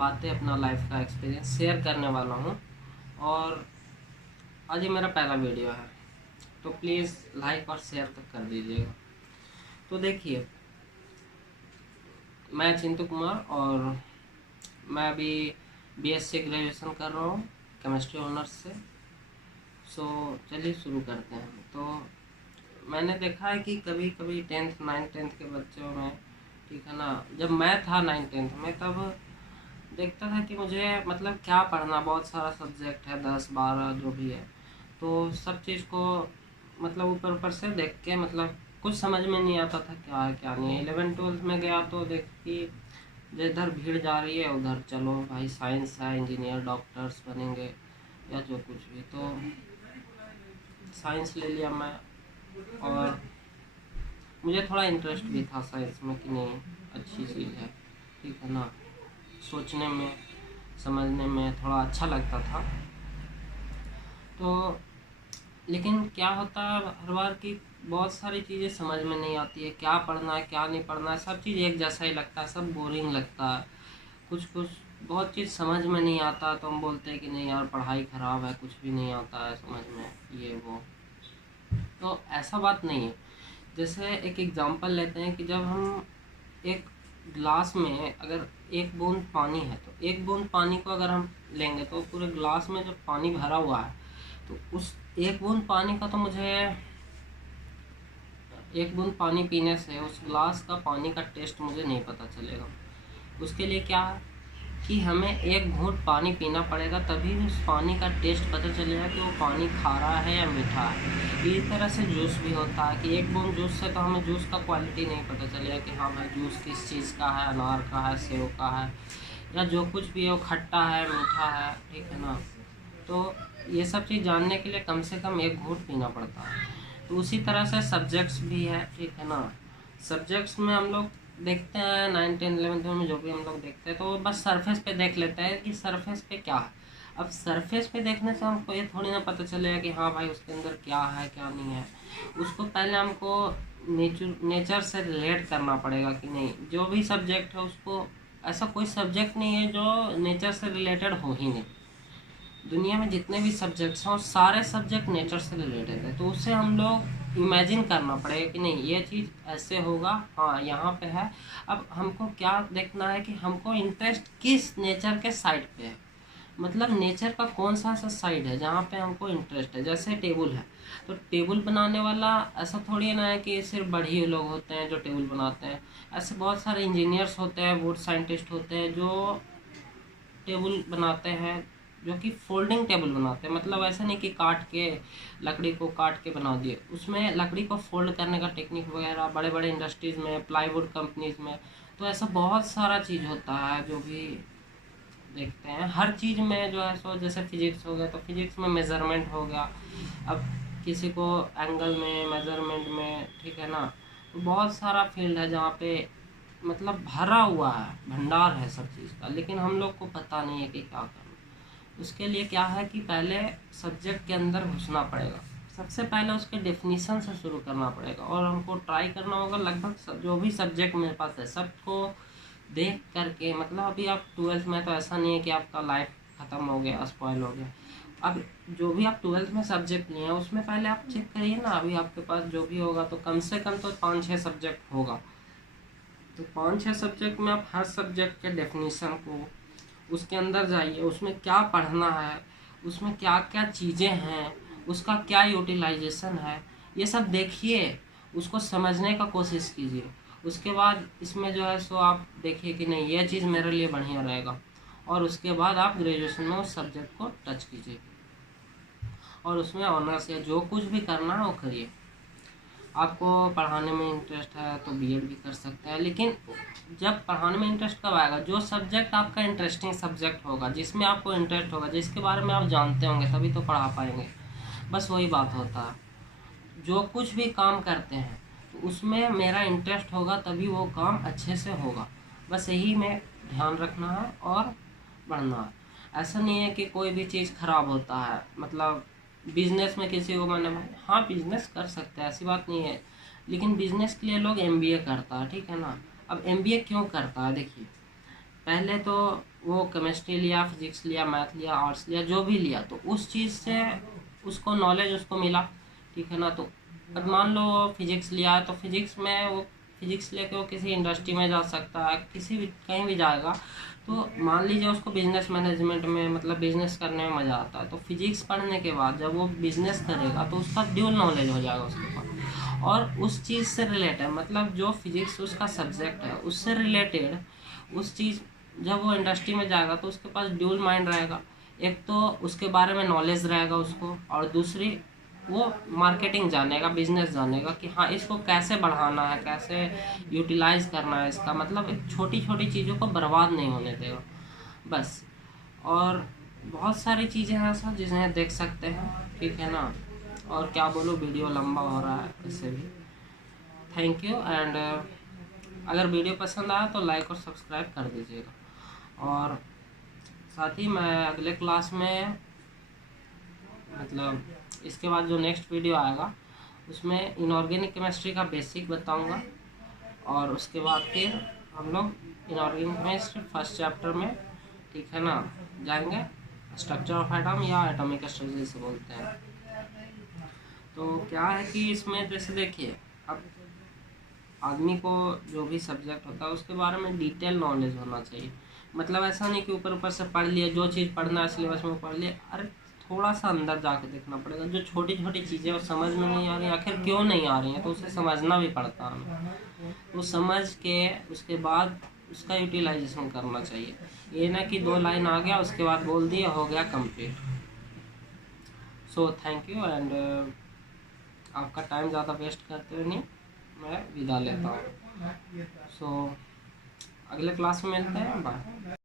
बातें, अपना लाइफ का एक्सपीरियंस शेयर करने वाला हूँ। और आज ये मेरा पहला वीडियो है, तो प्लीज़ लाइक और शेयर तक कर दीजिएगा। तो देखिए, मैं चिंटू कुमार और मैं अभी बीएससी ग्रेजुएशन कर रहा हूँ केमिस्ट्री ऑनर्स से। सो चलिए शुरू करते हैं। तो मैंने देखा है कि कभी कभी 10th 9th 10th के बच्चों में, ठीक है ना, जब मैं था 9th 10th में तब देखता था कि मुझे मतलब क्या पढ़ना, बहुत सारा सब्जेक्ट है, 10 12 जो भी है, तो सब चीज़ को मतलब ऊपर ऊपर से देख के मतलब कुछ समझ में नहीं आता था क्या है क्या नहीं है। 11th 12th में गया तो देख कि जिधर भीड़ जा रही है उधर चलो भाई, साइंस है, इंजीनियर डॉक्टर्स बनेंगे या जो कुछ भी, तो साइंस ले लिया मैं। और मुझे थोड़ा इंटरेस्ट भी था साइंस में कि नहीं अच्छी चीज़ है, ठीक है ना, सोचने में समझने में थोड़ा अच्छा लगता था। तो लेकिन क्या होता है हर बार की बहुत सारी चीज़ें समझ में नहीं आती है, क्या पढ़ना है क्या नहीं पढ़ना है, सब चीज़ एक जैसा ही लगता है, सब बोरिंग लगता है। कुछ कुछ बहुत चीज़ समझ में नहीं आता तो हम बोलते हैं कि नहीं यार पढ़ाई ख़राब है, कुछ भी नहीं आता है समझ में, ये वो। तो ऐसा बात नहीं है। जैसे एक एग्जांपल लेते हैं कि जब हम एक ग्लास में अगर एक बूंद पानी है, तो एक बूंद पानी को अगर हम लेंगे तो पूरे ग्लास में जब पानी भरा हुआ है, तो उस एक बूंद पानी का तो मुझे एक बूंद पानी पीने से उस ग्लास का पानी का टेस्ट मुझे नहीं पता चलेगा। उसके लिए क्या है कि हमें एक घूंट पानी पीना पड़ेगा, तभी उस पानी का टेस्ट पता चलेगा कि वो पानी खारा है या मीठा है। इस तरह से जूस भी होता है कि एक बूंद जूस से तो हमें जूस का क्वालिटी नहीं पता चलेगा कि हाँ भाई जूस किस चीज़ का है, अनार का है, सेव का है, या जो कुछ भी है वो खट्टा है मीठा है, ठीक है ना। तो ये सब चीज़ जानने के लिए कम से कम एक घूंट पीना पड़ता है। तो उसी तरह से सब्जेक्ट्स भी है, ठीक है ना। सब्जेक्ट्स में हम लोग देखते हैं 9 10 11 में जो भी हम लोग देखते हैं तो बस सरफेस पे देख लेते हैं कि सरफेस पे क्या है। अब सरफेस पे देखने से हमको ये थोड़ी ना पता चलेगा कि हाँ भाई उसके अंदर क्या है क्या नहीं है। उसको पहले हमको नेचर से रिलेट करना पड़ेगा कि नहीं, जो भी सब्जेक्ट है उसको, ऐसा कोई सब्जेक्ट नहीं है जो नेचर से रिलेटेड हो ही नहीं। दुनिया में जितने भी सब्जेक्ट्स हैं सारे सब्जेक्ट नेचर से रिलेटेड है। तो उससे हम लोग इमेजिन करना पड़ेगा कि नहीं ये चीज़ ऐसे होगा, हाँ यहाँ पे है। अब हमको क्या देखना है कि हमको इंटरेस्ट किस नेचर के साइड पे है, मतलब नेचर का कौन सा ऐसा साइड है जहाँ पे हमको इंटरेस्ट है। जैसे टेबल है, तो टेबल बनाने वाला ऐसा थोड़ी ना है कि सिर्फ बढ़िया लोग होते हैं जो टेबल बनाते हैं। ऐसे बहुत सारे इंजीनियर्स होते हैं, वुड साइंटिस्ट होते हैं जो टेबल बनाते हैं, जो कि फोल्डिंग टेबल बनाते हैं। मतलब ऐसा नहीं कि काट के लकड़ी को काट के बना दिए, उसमें लकड़ी को फोल्ड करने का टेक्निक वगैरह बड़े बड़े इंडस्ट्रीज़ में, प्लाईवुड कंपनीज में, तो ऐसा बहुत सारा चीज़ होता है जो भी देखते हैं। हर चीज़ में जो है सो, जैसे फिजिक्स हो गया तो फिजिक्स में मेज़रमेंट हो गया। अब किसी को एंगल में, मेज़रमेंट में, ठीक है ना, तो बहुत सारा फील्ड है जहाँ पे मतलब भरा हुआ है, भंडार है सब चीज़ का, लेकिन हम लोग को पता नहीं है कि क्या करना। उसके लिए क्या है कि पहले सब्जेक्ट के अंदर घुसना पड़ेगा, सबसे पहले उसके डेफिनीशन से शुरू करना पड़ेगा। और हमको ट्राई करना होगा लगभग जो भी सब्जेक्ट मेरे पास है सबको देख करके। मतलब अभी आप 12th में, तो ऐसा नहीं है कि आपका लाइफ ख़त्म हो गया, स्पॉइल हो गया। अब जो भी आप 12th में सब्जेक्ट लिए हैं उसमें पहले आप चेक करिए ना, अभी आपके पास जो भी होगा तो कम से कम तो 5 6 सब्जेक्ट होगा। तो 5 6 सब्जेक्ट में आप हर सब्जेक्ट के डेफिनीशन को, उसके अंदर जाइए, उसमें क्या पढ़ना है, उसमें क्या क्या चीज़ें हैं, उसका क्या यूटिलाइजेशन है, ये सब देखिए, उसको समझने का कोशिश कीजिए। उसके बाद इसमें जो है सो आप देखिए कि नहीं ये चीज़ मेरे लिए बढ़िया रहेगा, और उसके बाद आप ग्रेजुएशन में उस सब्जेक्ट को टच कीजिए और उसमें ऑनर्स या जो कुछ भी करना है वो करिए। आपको पढ़ाने में इंटरेस्ट है तो बीएड भी कर सकते हैं, लेकिन जब पढ़ाने में इंटरेस्ट कब आएगा, जो सब्जेक्ट आपका इंटरेस्टिंग सब्जेक्ट होगा, जिसमें आपको इंटरेस्ट होगा, जिसके बारे में आप जानते होंगे, तभी तो पढ़ा पाएंगे। बस वही बात होता है। जो कुछ भी काम करते हैं तो उसमें मेरा इंटरेस्ट होगा तभी वो काम अच्छे से होगा। बस यही में ध्यान रखना है और बढ़ना है। ऐसा नहीं है कि कोई भी चीज़ ख़राब होता है। मतलब बिजनेस में किसी को मैंने, हाँ बिजनेस कर सकते हैं ऐसी बात नहीं है, लेकिन बिजनेस के लिए लोग एमबीए करता है, ठीक है ना। अब एमबीए क्यों करता है, देखिए पहले तो वो केमिस्ट्री लिया, फिजिक्स लिया, मैथ लिया, आर्ट्स लिया, जो भी लिया, तो उस चीज़ से उसको नॉलेज उसको मिला, ठीक है ना। तो अब मान लो फिजिक्स लिया है, तो फिजिक्स में वो फिजिक्स लेके वो किसी इंडस्ट्री में जा सकता है, किसी भी कहीं भी जाएगा। तो मान लीजिए उसको बिजनेस मैनेजमेंट में, मतलब बिजनेस करने में मज़ा आता है, तो फिजिक्स पढ़ने के बाद जब वो बिजनेस करेगा तो उसका ड्यूल नॉलेज हो जाएगा उसके पास, और उस चीज़ से रिलेटेड, मतलब जो फिजिक्स उसका सब्जेक्ट है उससे रिलेटेड उस चीज़, जब वो इंडस्ट्री में जाएगा तो उसके पास ड्यूल माइंड रहेगा। एक तो उसके बारे में नॉलेज रहेगा उसको, और दूसरी वो मार्केटिंग जानेगा, बिजनेस जानेगा कि हाँ इसको कैसे बढ़ाना है, कैसे यूटिलाइज करना है इसका, मतलब छोटी छोटी चीज़ों को बर्बाद नहीं होने देगा बस। और बहुत सारी चीज़ें हैं सर जिन्हें देख सकते हैं, ठीक है ना। और क्या बोलूँ, वीडियो लंबा हो रहा है इससे भी। Thank you. एंड अगर वीडियो पसंद आया तो लाइक और सब्सक्राइब कर दीजिएगा। और साथ ही मैं अगले क्लास में, मतलब इसके बाद जो नेक्स्ट वीडियो आएगा उसमें इनऑर्गेनिक केमिस्ट्री का बेसिक बताऊंगा, और उसके बाद फिर हम लोग इनऑर्गेनिक केमिस्ट्री फर्स्ट चैप्टर में, ठीक है ना, जाएंगे, स्ट्रक्चर ऑफ एटम या एटॉमिक स्ट्रक्चर जिसे बोलते हैं। तो क्या है कि इसमें जैसे देखिए, अब आदमी को जो भी सब्जेक्ट होता है उसके बारे में डिटेल नॉलेज होना चाहिए। मतलब ऐसा नहीं कि ऊपर ऊपर से पढ़ लिया, जो चीज़ पढ़ना है सिलेबस में पढ़ लिया, अरे थोड़ा सा अंदर जाके देखना पड़ेगा। जो छोटी छोटी चीज़ें वो समझ में नहीं आ रही, आखिर क्यों नहीं आ रही हैं, तो उसे समझना भी पड़ता है हमें। तो समझ के उसके बाद उसका यूटिलाइजेशन करना चाहिए। ये ना कि 2 लाइन आ गया उसके बाद बोल दिया, हो गया complete. So thank you. And आपका टाइम ज़्यादा वेस्ट करते हुए नहीं मैं विदा लेता हूँ। सो अगले क्लास में मिलते हैं, बाय।